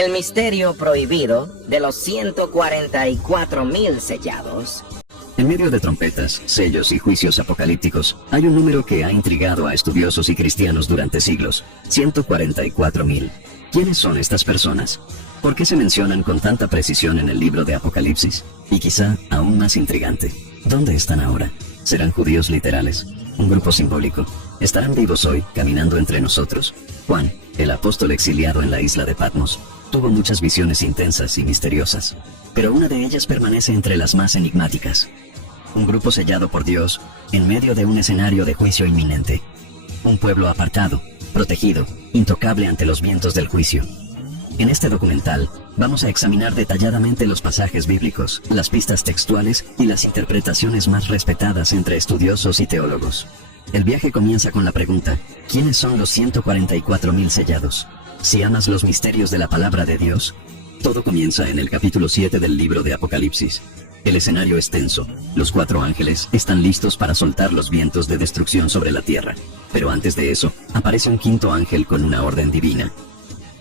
El misterio prohibido de los 144.000 sellados. En medio de trompetas, sellos y juicios apocalípticos, hay un número que ha intrigado a estudiosos y cristianos durante siglos: 144.000. ¿Quiénes son estas personas? ¿Por qué se mencionan con tanta precisión en el libro de Apocalipsis? Y quizá, aún más intrigante, ¿dónde están ahora? ¿Serán judíos literales? ¿Un grupo simbólico? ¿Estarán vivos hoy, caminando entre nosotros? Juan, el apóstol exiliado en la isla de Patmos, tuvo muchas visiones intensas y misteriosas, pero una de ellas permanece entre las más enigmáticas. Un grupo sellado por Dios, en medio de un escenario de juicio inminente. Un pueblo apartado, protegido, intocable ante los vientos del juicio. En este documental, vamos a examinar detalladamente los pasajes bíblicos, las pistas textuales y las interpretaciones más respetadas entre estudiosos y teólogos. El viaje comienza con la pregunta: ¿quiénes son los 144.000 sellados? Si amas los misterios de la palabra de Dios, todo comienza en el capítulo 7 del libro de Apocalipsis. El escenario es tenso. Los 4 ángeles están listos para soltar los vientos de destrucción sobre la tierra. Pero antes de eso, aparece un quinto ángel con una orden divina.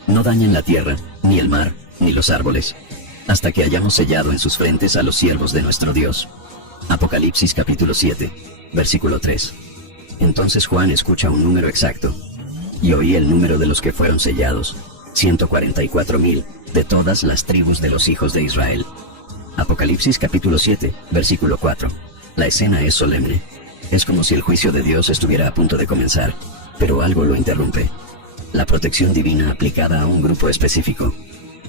No dañen la tierra, ni el mar, ni los árboles, hasta que hayamos sellado en sus frentes a los siervos de nuestro Dios. Apocalipsis capítulo 7, versículo 3. Entonces Juan escucha un número exacto. Y oí el número de los que fueron sellados: 144.000, de todas las tribus de los hijos de Israel. Apocalipsis capítulo 7, versículo 4. La escena es solemne. Es como si el juicio de Dios estuviera a punto de comenzar, pero algo lo interrumpe. La protección divina aplicada a un grupo específico.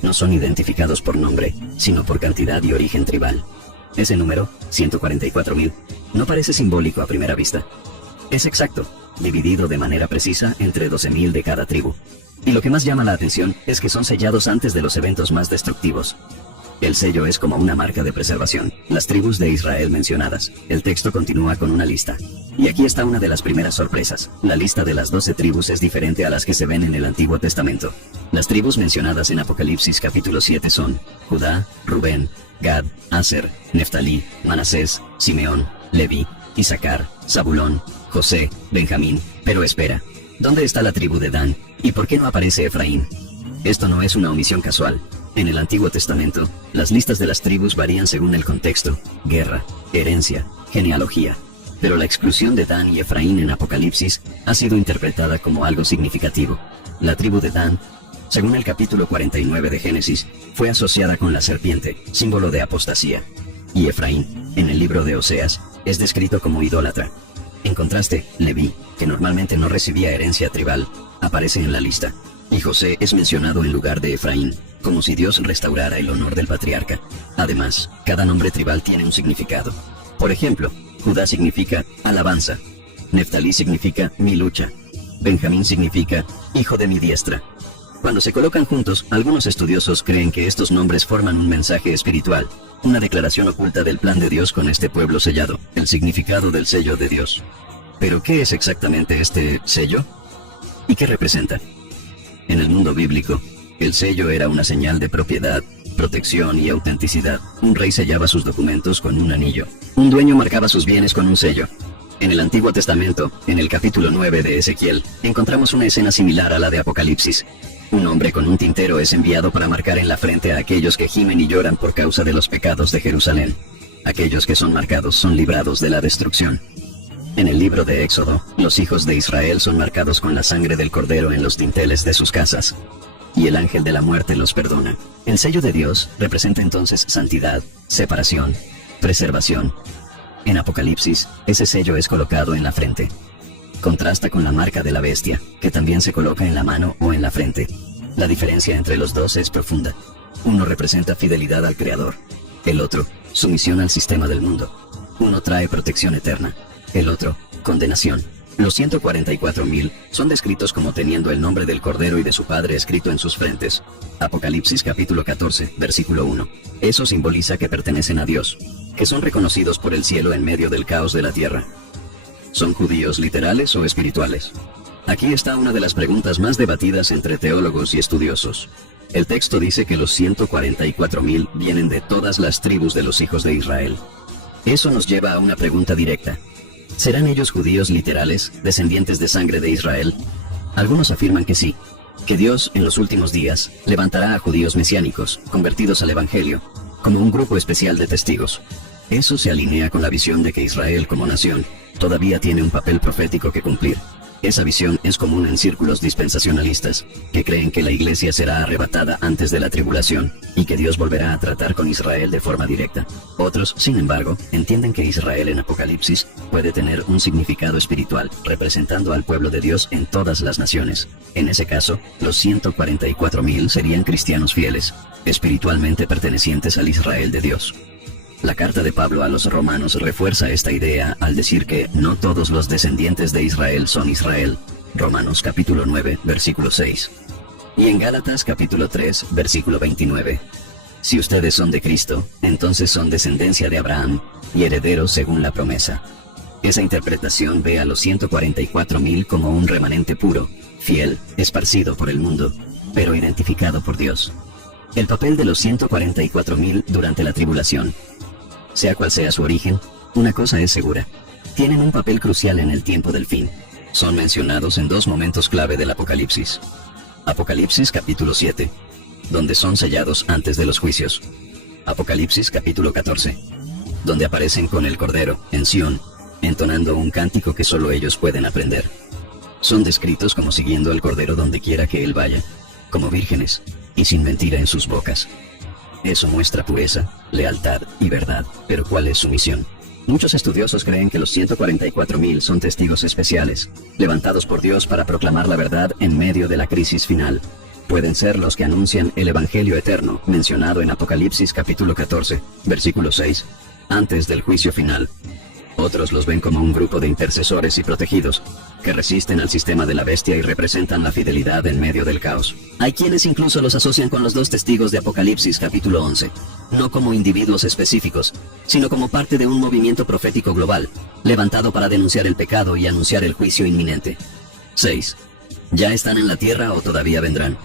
No son identificados por nombre, sino por cantidad y origen tribal. Ese número, 144.000, no parece simbólico a primera vista. Es exacto, dividido de manera precisa entre 12.000 de cada tribu. Y lo que más llama la atención es que son sellados antes de los eventos más destructivos. El sello es como una marca de preservación. Las tribus de Israel mencionadas. El texto continúa con una lista. Y aquí está una de las primeras sorpresas. La lista de las 12 tribus es diferente a las que se ven en el Antiguo Testamento. Las tribus mencionadas en Apocalipsis capítulo 7 son Judá, Rubén, Gad, Aser, Neftalí, Manasés, Simeón, Leví, Isaacar, Zabulón, José, Benjamín. Pero espera, ¿dónde está la tribu de Dan? ¿Y por qué no aparece Efraín? Esto no es una omisión casual. En el Antiguo Testamento, las listas de las tribus varían según el contexto: guerra, herencia, genealogía. Pero la exclusión de Dan y Efraín en Apocalipsis ha sido interpretada como algo significativo. La tribu de Dan, según el capítulo 49 de Génesis, fue asociada con la serpiente, símbolo de apostasía. Y Efraín, en el libro de Oseas, es descrito como idólatra. En contraste, Leví, que normalmente no recibía herencia tribal, aparece en la lista. Y José es mencionado en lugar de Efraín, como si Dios restaurara el honor del patriarca. Además, cada nombre tribal tiene un significado. Por ejemplo, Judá significa alabanza, Neftalí significa mi lucha, Benjamín significa hijo de mi diestra. Cuando se colocan juntos, algunos estudiosos creen que estos nombres forman un mensaje espiritual, una declaración oculta del plan de Dios con este pueblo sellado, el significado del sello de Dios. ¿Pero qué es exactamente este sello? ¿Y qué representa? En el mundo bíblico, el sello era una señal de propiedad, protección y autenticidad. Un rey sellaba sus documentos con un anillo. Un dueño marcaba sus bienes con un sello. En el Antiguo Testamento, en el capítulo 9 de Ezequiel, encontramos una escena similar a la de Apocalipsis. Un hombre con un tintero es enviado para marcar en la frente a aquellos que gimen y lloran por causa de los pecados de Jerusalén. Aquellos que son marcados son librados de la destrucción. En el libro de Éxodo, los hijos de Israel son marcados con la sangre del cordero en los dinteles de sus casas. Y el ángel de la muerte los perdona. El sello de Dios representa entonces santidad, separación, preservación. En Apocalipsis, ese sello es colocado en la frente. Contrasta con la marca de la bestia, que también se coloca en la mano o en la frente. La diferencia entre los dos es profunda. Uno representa fidelidad al Creador. El otro, sumisión al sistema del mundo. Uno trae protección eterna. El otro, condenación. Los 144.000 son descritos como teniendo el nombre del Cordero y de su Padre escrito en sus frentes. Apocalipsis capítulo 14, versículo 1. Eso simboliza que pertenecen a Dios, que son reconocidos por el cielo en medio del caos de la tierra. ¿Son judíos literales o espirituales? Aquí está una de las preguntas más debatidas entre teólogos y estudiosos. El texto dice que los 144.000 vienen de todas las tribus de los hijos de Israel. Eso nos lleva a una pregunta directa. ¿Serán ellos judíos literales, descendientes de sangre de Israel? Algunos afirman que sí, que Dios, en los últimos días, levantará a judíos mesiánicos, convertidos al Evangelio, como un grupo especial de testigos. Eso se alinea con la visión de que Israel como nación todavía tiene un papel profético que cumplir. Esa visión es común en círculos dispensacionalistas, que creen que la iglesia será arrebatada antes de la tribulación, y que Dios volverá a tratar con Israel de forma directa. Otros, sin embargo, entienden que Israel en Apocalipsis puede tener un significado espiritual, representando al pueblo de Dios en todas las naciones. En ese caso, los 144,000 serían cristianos fieles, espiritualmente pertenecientes al Israel de Dios. La carta de Pablo a los romanos refuerza esta idea al decir que no todos los descendientes de Israel son Israel. Romanos capítulo 9, versículo 6. Y en Gálatas capítulo 3, versículo 29. Si ustedes son de Cristo, entonces son descendencia de Abraham y herederos según la promesa. Esa interpretación ve a los 144,000 como un remanente puro, fiel, esparcido por el mundo, pero identificado por Dios. El papel de los 144,000 durante la tribulación. Sea cual sea su origen, una cosa es segura. Tienen un papel crucial en el tiempo del fin. Son mencionados en dos momentos clave del Apocalipsis. Apocalipsis capítulo 7, donde son sellados antes de los juicios. Apocalipsis capítulo 14, donde aparecen con el Cordero, en Sión, entonando un cántico que solo ellos pueden aprender. Son descritos como siguiendo al Cordero donde quiera que él vaya, como vírgenes, y sin mentira en sus bocas. Eso muestra pureza, lealtad y verdad, pero ¿cuál es su misión? Muchos estudiosos creen que los 144,000 son testigos especiales, levantados por Dios para proclamar la verdad en medio de la crisis final. Pueden ser los que anuncian el Evangelio eterno, mencionado en Apocalipsis capítulo 14, versículo 6, antes del juicio final. Otros los ven como un grupo de intercesores y protegidos, que resisten al sistema de la bestia y representan la fidelidad en medio del caos. Hay quienes incluso los asocian con los dos testigos de Apocalipsis capítulo 11, no como individuos específicos, sino como parte de un movimiento profético global, levantado para denunciar el pecado y anunciar el juicio inminente. 6. ¿Ya están en la tierra o todavía vendrán?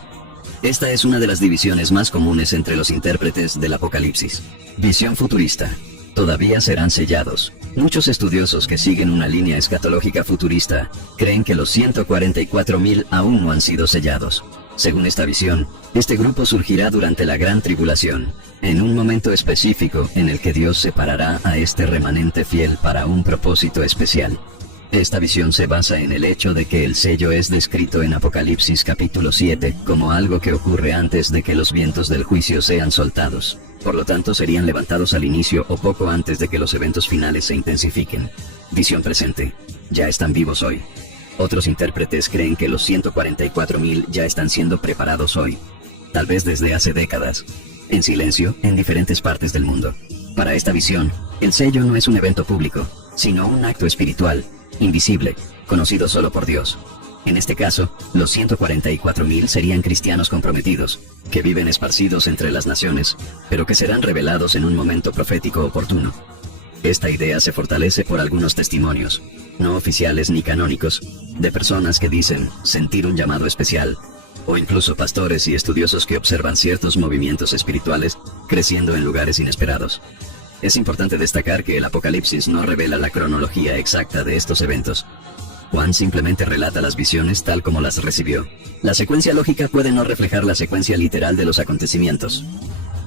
Esta es una de las divisiones más comunes entre los intérpretes del Apocalipsis. Visión futurista. Todavía serán sellados. Muchos estudiosos que siguen una línea escatológica futurista creen que los 144,000 aún no han sido sellados. Según esta visión, este grupo surgirá durante la gran tribulación, en un momento específico en el que Dios separará a este remanente fiel para un propósito especial. Esta visión se basa en el hecho de que el sello es descrito en Apocalipsis capítulo 7 como algo que ocurre antes de que los vientos del juicio sean soltados. Por lo tanto, serían levantados al inicio o poco antes de que los eventos finales se intensifiquen. Visión presente. Ya están vivos hoy. Otros intérpretes creen que los 144,000 ya están siendo preparados hoy, tal vez desde hace décadas, en silencio, en diferentes partes del mundo. Para esta visión, el sello no es un evento público, sino un acto espiritual, invisible, conocido solo por Dios. En este caso, los 144,000 serían cristianos comprometidos, que viven esparcidos entre las naciones, pero que serán revelados en un momento profético oportuno. Esta idea se fortalece por algunos testimonios, no oficiales ni canónicos, de personas que dicen sentir un llamado especial, o incluso pastores y estudiosos que observan ciertos movimientos espirituales creciendo en lugares inesperados. Es importante destacar que el Apocalipsis no revela la cronología exacta de estos eventos. Juan simplemente relata las visiones tal como las recibió. La secuencia lógica puede no reflejar la secuencia literal de los acontecimientos.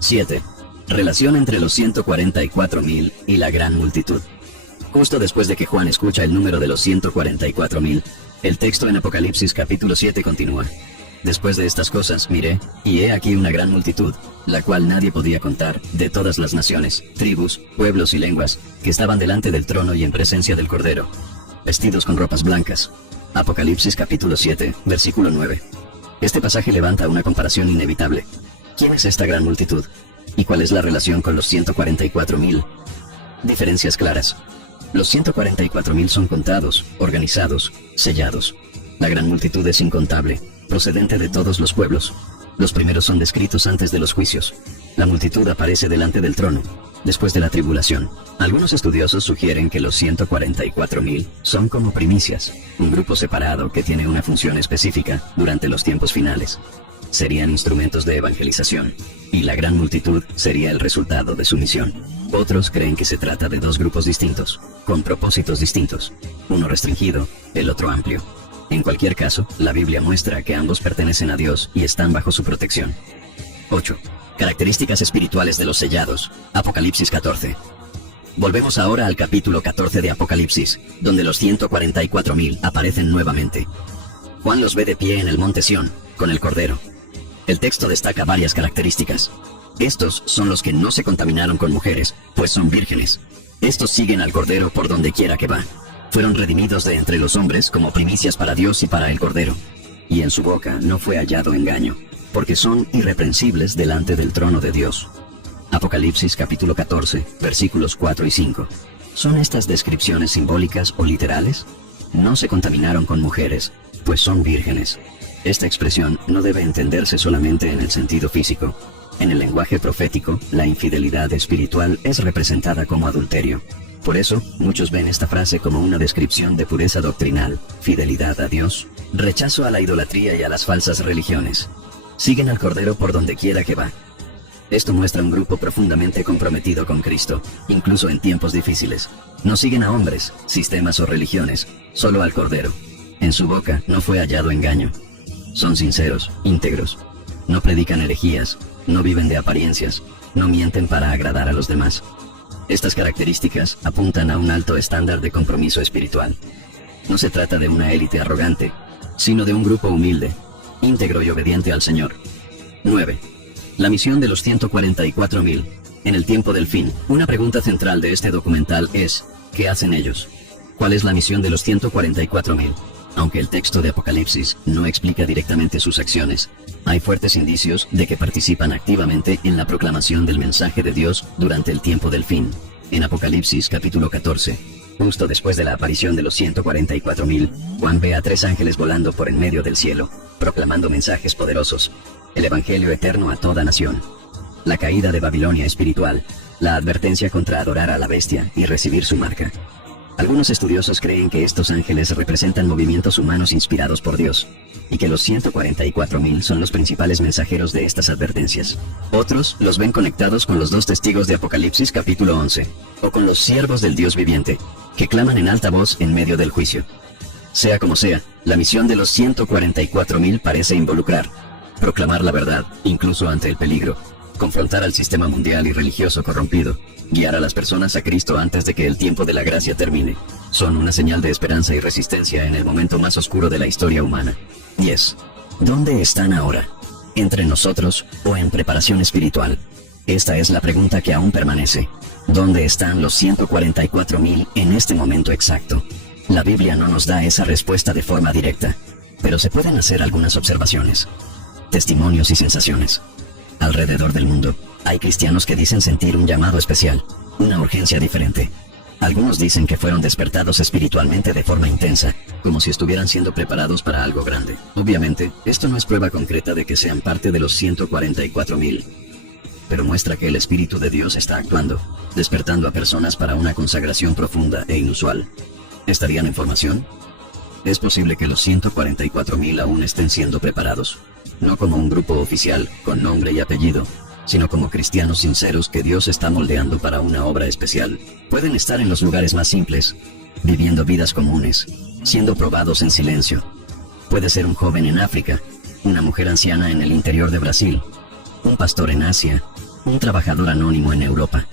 7. Relación entre los 144,000 y la gran multitud. Justo después de que Juan escucha el número de los 144,000, el texto en Apocalipsis capítulo 7 continúa. Después de estas cosas miré, y he aquí una gran multitud, la cual nadie podía contar, de todas las naciones, tribus, pueblos y lenguas, que estaban delante del trono y en presencia del Cordero, vestidos con ropas blancas. Apocalipsis capítulo 7, versículo 9. Este pasaje levanta una comparación inevitable. ¿Quién es esta gran multitud? ¿Y cuál es la relación con los 144,000? Diferencias claras. Los 144,000 son contados, organizados, sellados. La gran multitud es incontable, procedente de todos los pueblos. Los primeros son descritos antes de los juicios. La multitud aparece delante del trono, después de la tribulación. Algunos estudiosos sugieren que los 144,000 son como primicias, un grupo separado que tiene una función específica durante los tiempos finales. Serían instrumentos de evangelización, y la gran multitud sería el resultado de su misión. Otros creen que se trata de dos grupos distintos, con propósitos distintos, uno restringido, el otro amplio. En cualquier caso, la Biblia muestra que ambos pertenecen a Dios y están bajo su protección. 8. Características espirituales de los sellados. Apocalipsis 14. Volvemos ahora al capítulo 14 de Apocalipsis, donde los 144.000 aparecen nuevamente. Juan los ve de pie en el monte Sión, con el Cordero. El texto destaca varias características. Estos son los que no se contaminaron con mujeres, pues son vírgenes. Estos siguen al Cordero por donde quiera que va. Fueron redimidos de entre los hombres como primicias para Dios y para el Cordero. Y en su boca no fue hallado engaño, porque son irreprensibles delante del trono de Dios. Apocalipsis capítulo 14, versículos 4 y 5. ¿Son estas descripciones simbólicas o literales? No se contaminaron con mujeres, pues son vírgenes. Esta expresión no debe entenderse solamente en el sentido físico. En el lenguaje profético, la infidelidad espiritual es representada como adulterio. Por eso, muchos ven esta frase como una descripción de pureza doctrinal, fidelidad a Dios, rechazo a la idolatría y a las falsas religiones. Siguen al Cordero por donde quiera que va. Esto muestra un grupo profundamente comprometido con Cristo, incluso en tiempos difíciles. No siguen a hombres, sistemas o religiones, solo al Cordero. En su boca no fue hallado engaño. Son sinceros, íntegros. No predican herejías, no viven de apariencias, no mienten para agradar a los demás. Estas características apuntan a un alto estándar de compromiso espiritual. No se trata de una élite arrogante, sino de un grupo humilde, íntegro y obediente al Señor. 9. La misión de los 144.000. En el tiempo del fin, una pregunta central de este documental es, ¿qué hacen ellos? ¿Cuál es la misión de los 144.000? Aunque el texto de Apocalipsis no explica directamente sus acciones, hay fuertes indicios de que participan activamente en la proclamación del mensaje de Dios durante el tiempo del fin. En Apocalipsis capítulo 14, justo después de la aparición de los 144.000, Juan ve a 3 ángeles volando por en medio del cielo, proclamando mensajes poderosos. El Evangelio eterno a toda nación. La caída de Babilonia espiritual, la advertencia contra adorar a la bestia y recibir su marca. Algunos estudiosos creen que estos ángeles representan movimientos humanos inspirados por Dios, y que los 144.000 son los principales mensajeros de estas advertencias. Otros los ven conectados con los 2 testigos de Apocalipsis capítulo 11, o con los siervos del Dios viviente, que claman en alta voz en medio del juicio. Sea como sea, la misión de los 144.000 parece involucrar proclamar la verdad, incluso ante el peligro, confrontar al sistema mundial y religioso corrompido, guiar a las personas a Cristo antes de que el tiempo de la gracia termine. Son una señal de esperanza y resistencia en el momento más oscuro de la historia humana. 10. ¿Dónde están ahora? ¿Entre nosotros o en preparación espiritual? Esta es la pregunta que aún permanece. ¿Dónde están los 144.000 en este momento exacto? La Biblia no nos da esa respuesta de forma directa, pero se pueden hacer algunas observaciones. Testimonios y sensaciones. Alrededor del mundo, hay cristianos que dicen sentir un llamado especial, una urgencia diferente. Algunos dicen que fueron despertados espiritualmente de forma intensa, como si estuvieran siendo preparados para algo grande. Obviamente, esto no es prueba concreta de que sean parte de los 144.000, pero muestra que el Espíritu de Dios está actuando, despertando a personas para una consagración profunda e inusual. ¿Estarían en formación? Es posible que los 144.000 aún estén siendo preparados, no como un grupo oficial, con nombre y apellido, sino como cristianos sinceros que Dios está moldeando para una obra especial. Pueden estar en los lugares más simples, viviendo vidas comunes, siendo probados en silencio. Puede ser un joven en África, una mujer anciana en el interior de Brasil, un pastor en Asia, un trabajador anónimo en Europa.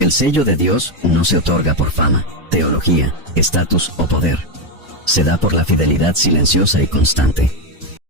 El sello de Dios no se otorga por fama, teología, estatus o poder. Se da por la fidelidad silenciosa y constante.